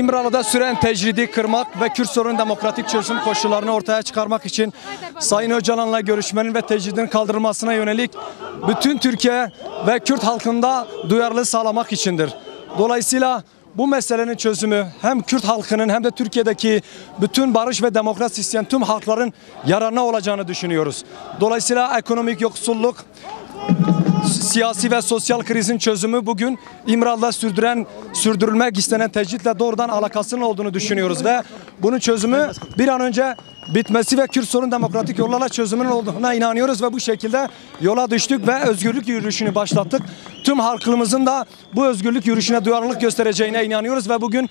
İmralı'da süren tecridi kırmak ve Kürt sorunun demokratik çözüm koşullarını ortaya çıkarmak için Sayın Öcalan'la görüşmenin ve tecridin kaldırılmasına yönelik bütün Türkiye ve Kürt halkında duyarlılığı sağlamak içindir. Dolayısıyla bu meselenin çözümü hem Kürt halkının hem de Türkiye'deki bütün barış ve demokrasi isteyen tüm halkların yararına olacağını düşünüyoruz. Dolayısıyla ekonomik yoksulluk, siyasi ve sosyal krizin çözümü bugün İmralı'da sürdürülmek istenen tecritle doğrudan alakasının olduğunu düşünüyoruz ve bunun çözümü bir an önce bitmesi ve Kürt sorun demokratik yollarla çözümünün olduğuna inanıyoruz ve bu şekilde yola düştük ve özgürlük yürüyüşünü başlattık. Tüm halkımızın da bu özgürlük yürüyüşüne duyarlılık göstereceğine inanıyoruz ve bugün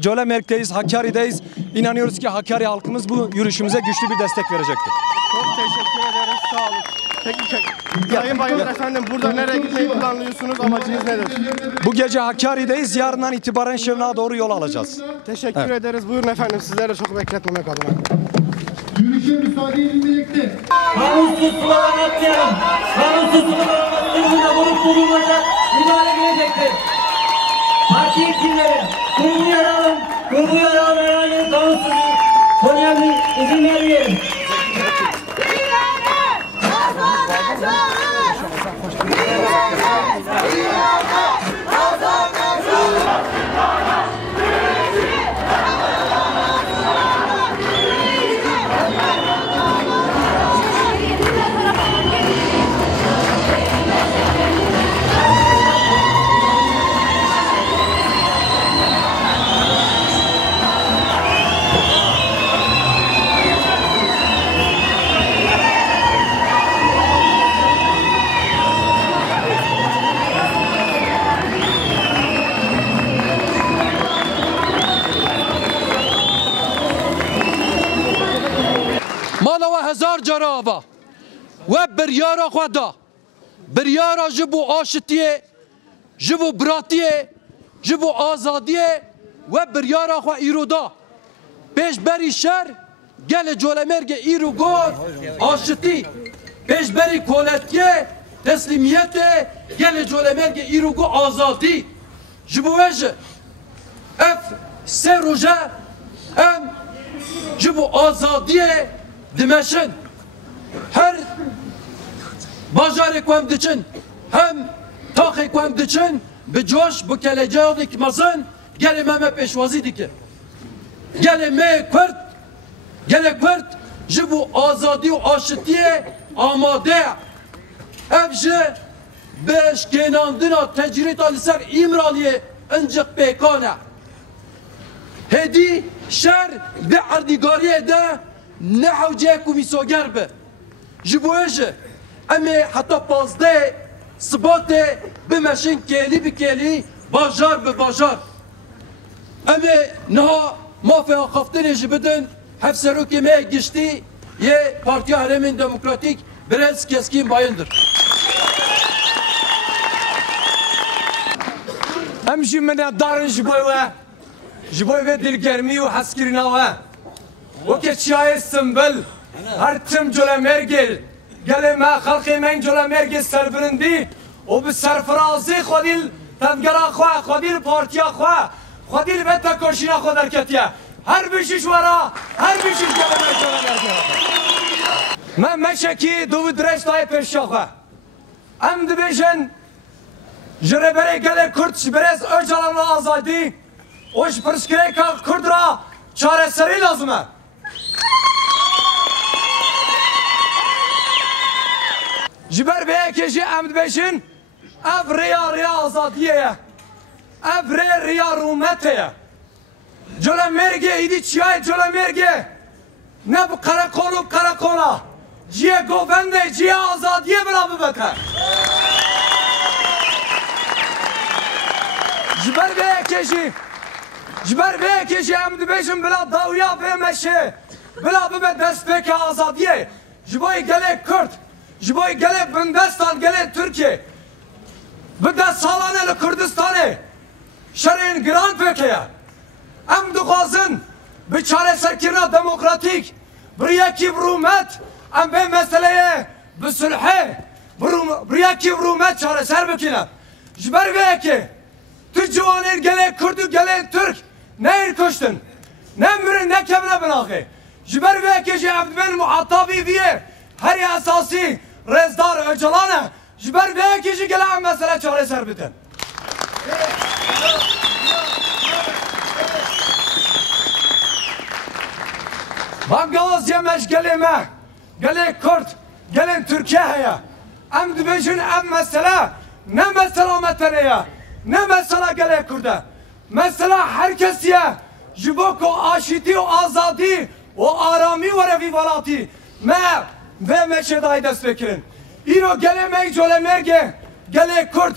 Cölemerk'teyiz, Hakkari'deyiz. İnanıyoruz ki Hakkari halkımız bu yürüyüşümüze güçlü bir destek verecektir. Çok teşekkür ederiz, sağ olun. Sayın Bayındır efendim, burada nereye gitmeyi planlıyorsunuz, amacınız nedir? Bu gece Hakkari'deyiz, yarından itibaren Şırnak'a doğru yol alacağız. Teşekkür ederiz, buyurun efendim, sizlere çok bekletmemek adına. Yürüyüşe müsaade edilmekte. Kanunsuz sulara atlayalım. Kanunsuz sulara atlayalım. Bunu bulunmadan müdahale edecektir. Parti iklimleri, kurumu yaralım. Kurumu yaralım. Kanunsuz konuya izin vermeyelim. مالوا هزار جرابا و بریارا خدا بریارا جبو آشتیه جبو براتیه جبو آزادیه و بریارا خوا ایرودا پیش بری شر گل جولمرگ ایرو گور آشتی پیش بری کولتیه تسلیمیته گل جولمرگ ایرو گو آزادی جبو وجه اف سه روژه ام جبو آزادیه دمشن her bajarı kuam diçin hem taxı kuam diçin bi coş bu keleceğik mazın gele me peşvazi dike gele me Kürt ji bu azadi û aşitiye amade ev ji beşkenandina tecrîta li ser İmralı'ye incik pêkane hedi şer bi erdîgariye de ne havcıya komisyoger be. Jiboyece, ama hatta bazde sıbate bimeşin keli bi keli, bajar be bajar. Ama naha mafya kaftene jibedin, hepsi kime geçti, ye Parti Haremin Demokratik biraz keskin bayındır. Hem jimene darın jiboy ve dilgermi ve haskirina ve وقت شاي السنبل هرتم جل مرجل قال ما خلقي من جل مرجل سربرندي وبالسرفرازي خديل تذكر أخوة خديل بارتي أخوة خديل بيت كوشينا خدر كتيا هر بيشش ورا هر بيشش جل مرجل ما مشكي دو درش تاي بيرشاخة أم دبيجن جربري قال كرد برز أرجلنا آزادي وش برسكري كردرا çare seri lazım. Jiber beye keşi emd beşin ev riya azadiye ev riya rumete Cöle merge idi çiyay cöle merge ne bu karakola ciye govende ciye azadiye beraber bakar Jiber beye keşi emd beşin bila davuya ve meşe bila be dest peki azadiye jiboy gele Kürt jiboy gele Bindistan gele Türkiye bir de salane Kürdistan'e şerin gran peki em duazın bir çare serkirna demokratik bir yeki rumet em be meseleye bir sülhe bir yeki rumet çare ser bekine jiber beye ki Tu civanên gelê Kurd û gelê Türk ne kuştun. Ne mirin ne kemine binağı. Jiber ve keci abdmen muhatabi diye her esası rezdar öcalana. Jiber ve keci gelen mesele çare serbitin. Bangaz yemeş gelime, gele Kürt, gelin Türkiye'ye. Em dibêjin em mesele, ne mesela meteneye, ne mesela gele Kürt'e. Mesela herkesiye, jibo ko aşiti o azadi, o arami ve revivalati. Me ve meşedayı dest bekirin. İro gelemek jolemerge, gele Kürt.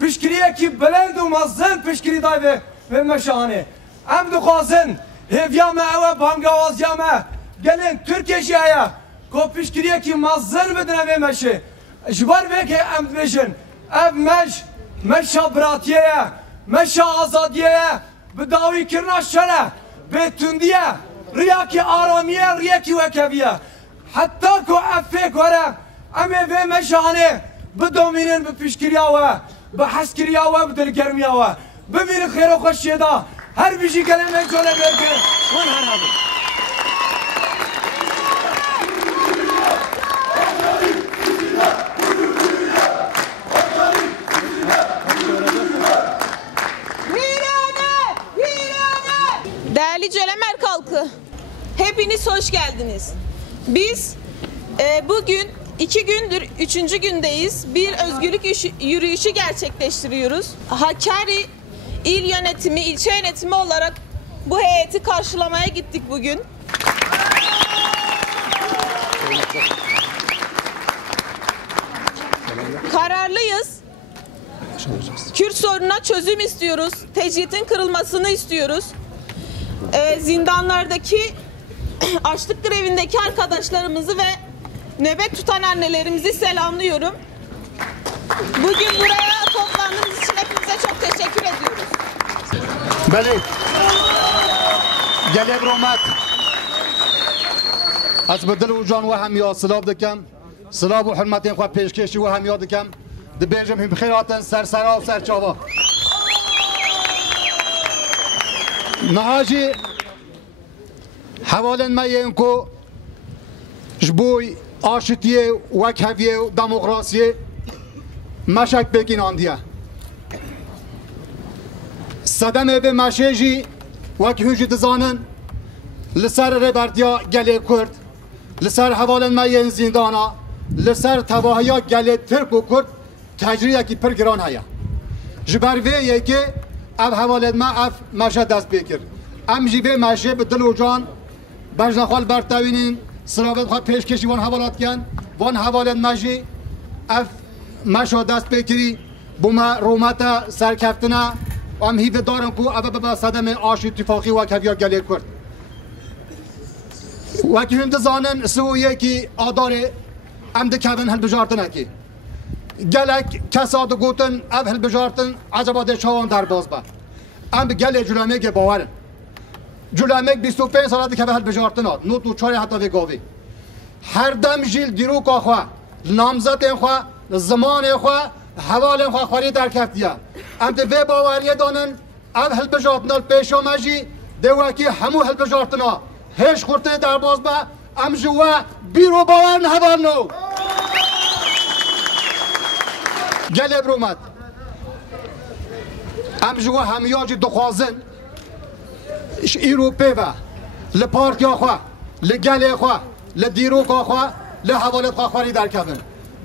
Pişkiriye ki belend u mazın pişkiri day ve meşahane. Em dukhazın, hevyame eve bangavaziyame. Gelin Türkiye'ye ko pişkiriye ki mazın bedine ve meşe. Jbar ve ki em dibêjin. Ev meşa biratiyeye, meşa azadiyeye, bidavi kirna şere, betundiye, riyaki aramiye, riyaki vekeviye. Hatta ko ev fek vere, eme ve meşahane, bidominin bipişkiriye ve, biheskiriye ve, bidilgermiye ve. Biminin kheyro khoşiye da, her bir şey kelemek zole belki, wan her abi. Değerli Cölemer halkı, hepiniz hoş geldiniz. Biz bugün 2 gündür 3. gündeyiz. Bir özgürlük yürüyüşü gerçekleştiriyoruz. Hakkari İl Yönetimi, ilçe yönetimi olarak bu heyeti karşılamaya gittik bugün. Kararlıyız. Kürt sorununa çözüm istiyoruz. Tecridin kırılmasını istiyoruz. Zindanlardaki açlık grevindeki arkadaşlarımızı ve nöbet tutan annelerimizi selamlıyorum. Bugün buraya toplandığınız için hepinize çok teşekkür ediyoruz. بله گله برامت از بدل و جان و هم یا سلام دکم سلام و حرمت خواه پیشکشی و هم یاد دکم دبیجم هم بخیراتن سر سرا و سر چاوا نهاجی حوالن ما اینکو جبوی آشتیه وکهویه و دموکراسیه مشک بگین آندیه صدمه به مشیجی وک هنجی دزانن لسر ربردیا گله کرد لسر حوالن ما این زندانا لسر تواهیا گله ترک و کرد تجریه کی پر گران هیا جبرویه که اف حوالن ما اف مشه دست بکر ام جیبه مشه به دل و جان بجن خال برتاوینین سرابت خواه پیشکشی وان حوالات کن وان حوالن مجی اف مشه دست بکری بوما رومتا سرکفتنا ام هیو دارم کو اول به صدم آش اتفاقی و کفیا گله کرد و که هم دزانن سویه کی آداره ام دکون هل بجارتن کی گلک کساد گوتن اف هل بجارتن عجبات شوان در باز با ام گله جلمه که باورن جلمه 25 سال که هل بجارتن نو تو چاره حتی به گاوی هر دم جیل دیرو کا خوا نامزد خوا زمان خوا حوال خوا خوری در کفتیا ام ده باوریه دانن ام هل بجارتن پیشو مجی دوکی همو هل بجارتنا هیچ خورته در باز با ام جوا بیرو باورن حوال نو گله برومد ام جوا همیاجی دخوازن ایروپی و لپارتیا خوا لگله خوا لدیروک خوا لحوالت خوا خوری در کفن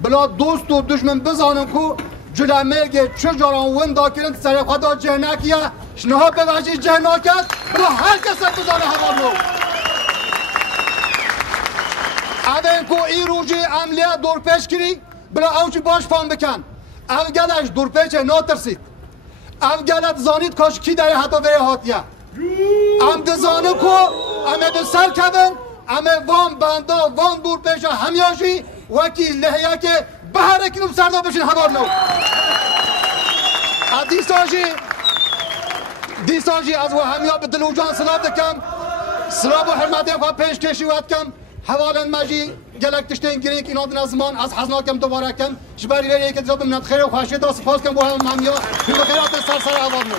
بلا دوست و دشمن بزانن کو جلمه که چه جاران ون داکرن سر خدا جهنکیه شنها به وجه جهنکت بلا هر کس بزانه حوالو اول کو ای روجی عملیه دورپیش کری بلا اوچی باش فهم بکن او گلش دورپیچه ناترسید او گلت زانید کاش کی داره حتی وی هاتیه ام دزانه کو امه به سر کبن امه وان بندا وان دورپیشه همیاشی وکی لحیه که به هر اکنوم سردا بشین حوالو دیساجی از و همیا به دلو جان سلام دکم سلام و حرمتی خواه پیش کشی وید کم حوالن مجی گلک تشتین گریک ایناد نزمان از حزناکم دوباره کم جبری ریه که دزا بمنت خیره و خواشی دا سپاس کم و همیا بخیرات سر حوالو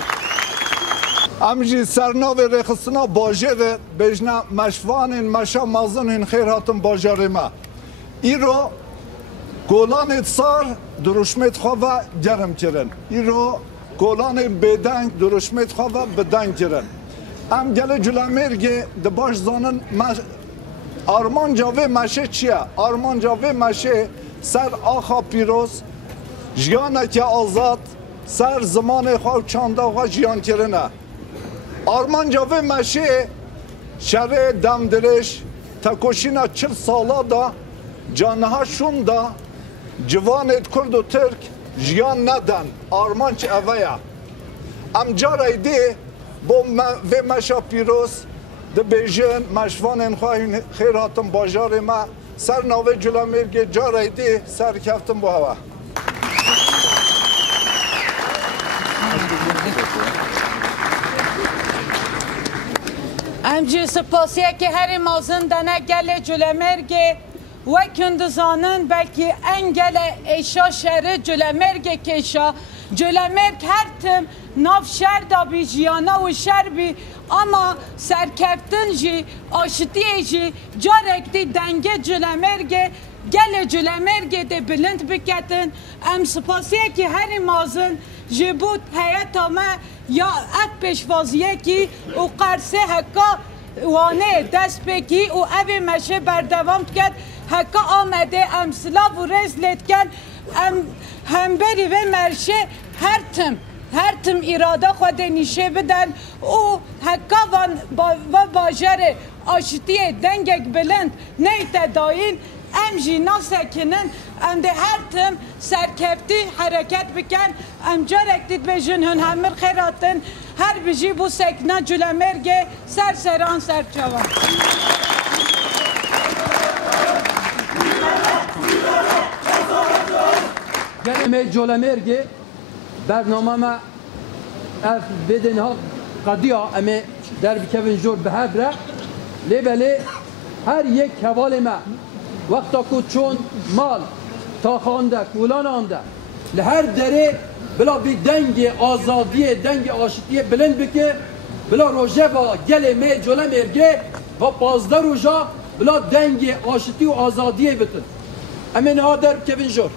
امجی سرناو رخصنا باجر بجنا مشوان مشا مازن خیر هاتم باجر ما ایرو گولان سار درشمت خواه جرم کرن ایرو گولان بدنگ درشمت خواه بدنگ کرن ام گل جلامرگه دباش زانن آرمان جاوه مشه چیه؟ آرمان جاوه مشه سر آخا پیروز جیانه که آزاد سر زمان خواه چانده خواه جیان کرنه آرمان جاوه مشه شهر دمدرش تکوشینا 40 سالا دا جانها شون دا جوانت کرد و ترک جیان ندن آرمان چه اویا ام جاره دی با و مشا پیروز ده بیجن مشوان خواهین خیراتم باجار ما سر نوه جلامرگه جاره دی سر کفتم با هوا امجی سپاسیه که هر مازن دنه گل جلمرگه و کندزانن بلکه انگل ایشا شهر جلمرگه کشا جلمرگ هر تم ناف شهر دا بی جیانا و شهر بی اما سرکفتن جی آشتی جی جارک دی دنگه جلمرگه گل جلمرگه دی بلند بکتن ام سپاسیه که هر مازن جبود حیاتا ما یا اک پیشوازیه کی و قرصه حکا وانه دست بکی و اوی مشه بردوام کرد حکا آمده امسلا و رزلت کرد همبری و مرشه هر تم اراده خود نیشه بدن و حکا و باجر آشتی دنگک بلند نیت داین ام جی ناسکنن ام ده هر تم سرکفتی حرکت بکن ام جارک دید بجن هن همر خیراتن هر بجی بو سکنا جلمرگه سران سرچوان گرمه جلمرگه برنامه ما اف بدن ها قدیا اما در بکوین جور به هر بره لیبله هر یک حوال ما وقتا که چون مال تا خانده کولان آنده لهر دره بلا بی دنگ آزادی دنگ آشتی بلند بکه بلا روژه و گل می جلو مرگه و 15 روژه بلا دنگ آشتی و آزادی بتن امین ها در کوین جور